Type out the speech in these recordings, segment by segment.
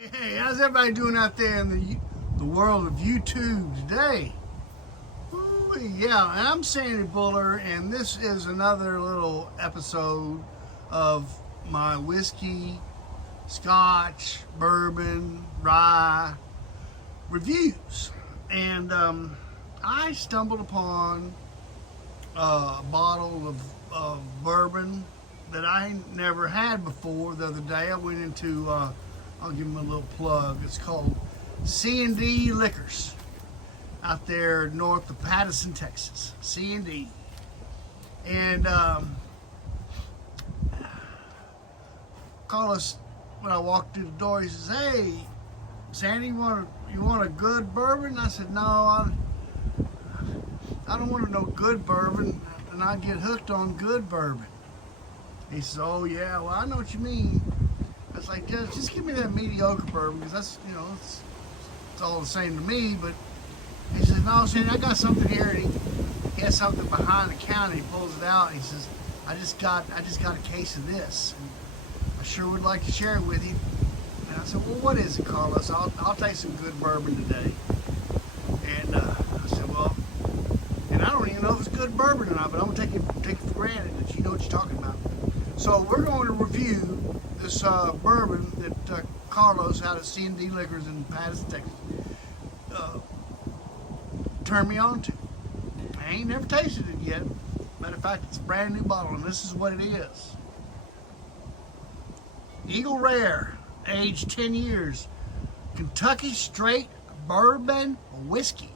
Hey, how's everybody doing out there in the world of YouTube today? Ooh, yeah, and I'm Sandy Buller, and this is another little episode of my whiskey, scotch, bourbon, rye reviews. And I stumbled upon a bottle of bourbon that I never had before the other day. I went into I'll give them a little plug. It's called C&D Liquors out there north of Patterson, Texas. C&D. And Carlos, when I walked through the door, he says, "Hey, Sandy, you want a good bourbon?" I said, "No, I don't want no good bourbon, and I get hooked on good bourbon." He says, "Oh yeah, well I know what you mean." I was like, just give me that mediocre bourbon, because that's, it's all the same to me. But he says, "No, Sandy, I got something here." And he has something behind the counter. He pulls it out. And he says, I just got a case of this. And I sure would like to share it with you." And I said, "Well, what is it, Carlos? I'll take some good bourbon today." And I said, "Well," and I don't even know if it's good bourbon or not, but I'm gonna take it for granted that you know what you're talking about. So we're going to review this bourbon that Carlos out of C&D Liquors in Patterson, Texas, turned me on to. I ain't never tasted it yet. Matter of fact, it's a brand new bottle, and this is what it is. Eagle Rare, aged 10 years, Kentucky Straight Bourbon Whiskey.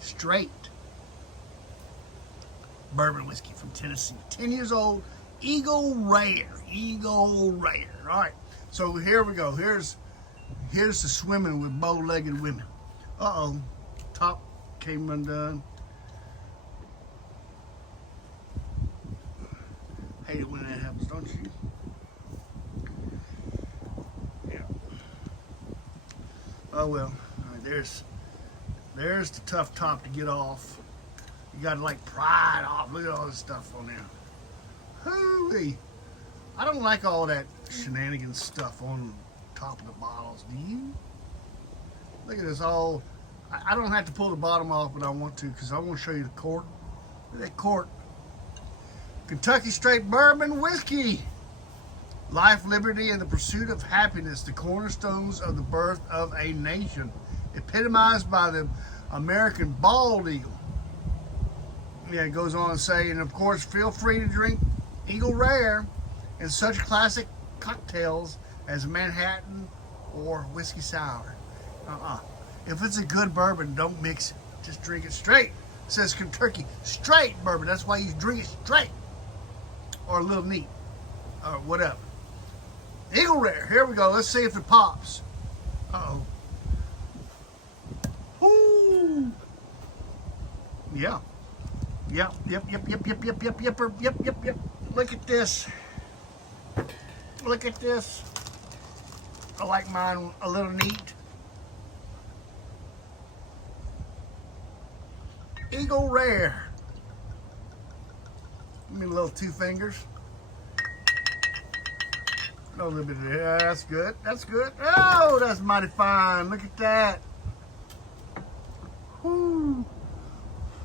Straight Bourbon Whiskey from Tennessee. 10 years old, Eagle Rare. Eagle Rare. All right, so here we go. Here's the swimming with bow-legged women. Uh-oh, top came undone. Hate it when that happens, don't you? Yeah. Oh well. All right, there's the tough top to get off. You gotta like pry it off. Look at all this stuff on there. Hooey! I don't like all that shenanigans stuff on top of the bottles. Do you? Look at this all. I don't have to pull the bottom off, but I want to, because I want to show you the cork. Look at that cork. Kentucky Straight Bourbon Whiskey. Life, liberty, and the pursuit of happiness, the cornerstones of the birth of a nation. Epitomized by the American bald eagle. Yeah, it goes on to say, and of course, feel free to drink Eagle Rare and such classic cocktails as Manhattan or Whiskey Sour. If it's a good bourbon, don't mix it. Just drink it straight. It says Kentucky Straight Bourbon. That's why you drink it straight. Or a little neat. Or whatever. Eagle Rare. Here we go. Let's see if it pops. Uh-oh. Ooh. Yeah. Yep. Look at this. Look at this. I like mine a little neat. Eagle Rare. Give me a little two fingers. A little bit of that. Yeah, that's good. That's good. Oh, that's mighty fine. Look at that. Whew.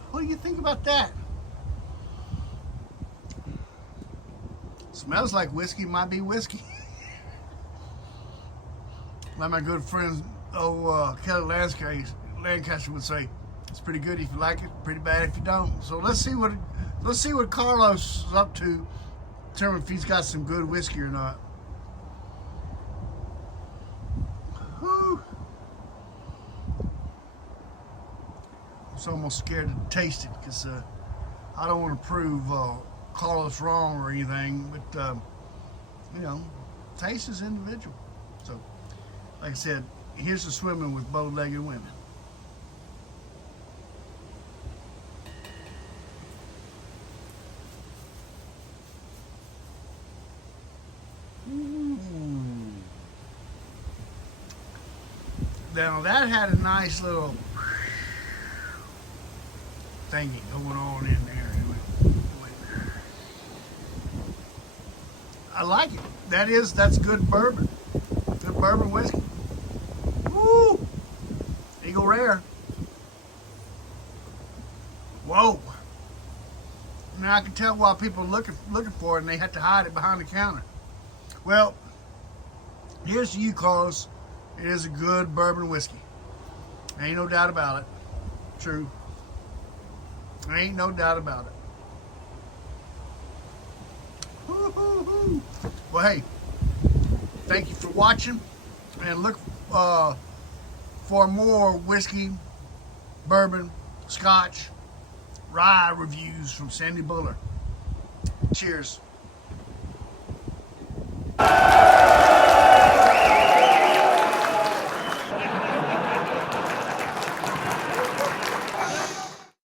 What do you think about that? Smells like whiskey, might be whiskey. Like my good friend Kelly Lancaster would say, it's pretty good if you like it, pretty bad if you don't. So let's see what Carlos is up to, determine if he's got some good whiskey or not. Whew. I'm so almost scared to taste it, because I don't want to prove Carlos wrong or anything, but taste is individual. So, like I said, here's the swimming with bow-legged women. Now that had a nice little thingy going on in there. I like it. That's good bourbon. Good bourbon whiskey. Woo! Eagle Rare. Whoa. Now I can tell why people are looking for it and they have to hide it behind the counter. Well, here's to you, Carlos. It is a good bourbon whiskey. Ain't no doubt about it. True. Ain't no doubt about it. Woo-hoo-hoo. Well, hey, thank you for watching, and look for more whiskey, bourbon, scotch, rye reviews from Sandy Buller. Cheers.